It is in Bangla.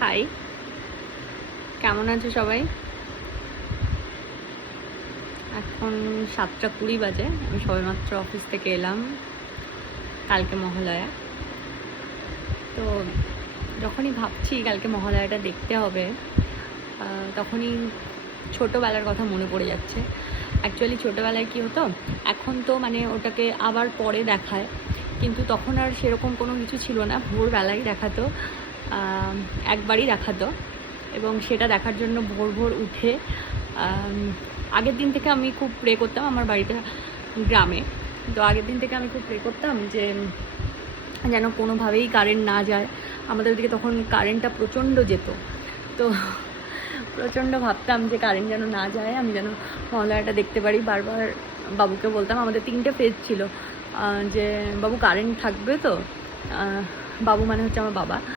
হাই, কেমন আছো সবাই? এখন 7:20 বাজে। আমি সবেমাত্র অফিস থেকে এলাম। কালকে মহালয়া। তো যখনই ভাবছি কালকে মহালয়াটা দেখতে হবে, তখনই ছোটোবেলার কথা মনে পড়ে যাচ্ছে। অ্যাকচুয়ালি ছোটোবেলায় কী হতো, এখন তো মানে ওটাকে আবার পরে দেখায়, কিন্তু তখন আর সেরকম কোনো কিছু ছিল না। ভোরবেলায় দেখাতো, একবারই দেখাতো, এবং সেটা দেখার জন্য ভোর ভোর উঠে আগের দিন থেকে আমি খুব প্রে করতাম। আমার বাড়িটা গ্রামে, তো আগের দিন থেকে আমি খুব প্রে করতাম যে যেন কোনোভাবেই কারেন্ট না যায়। আমাদের দিকে তখন কারেন্টটা প্রচণ্ড যেত, তো প্রচণ্ড ভাবতাম যে কারেন্ট যেন না যায়, আমি যেন মহালয়াটা দেখতে পারি। বারবার বাবুকে বলতাম, আমাদের 3টে ফেজ ছিল, যে বাবু কারেন্ট থাকবে তো। বাবু মানে হচ্ছে আমার বাবা।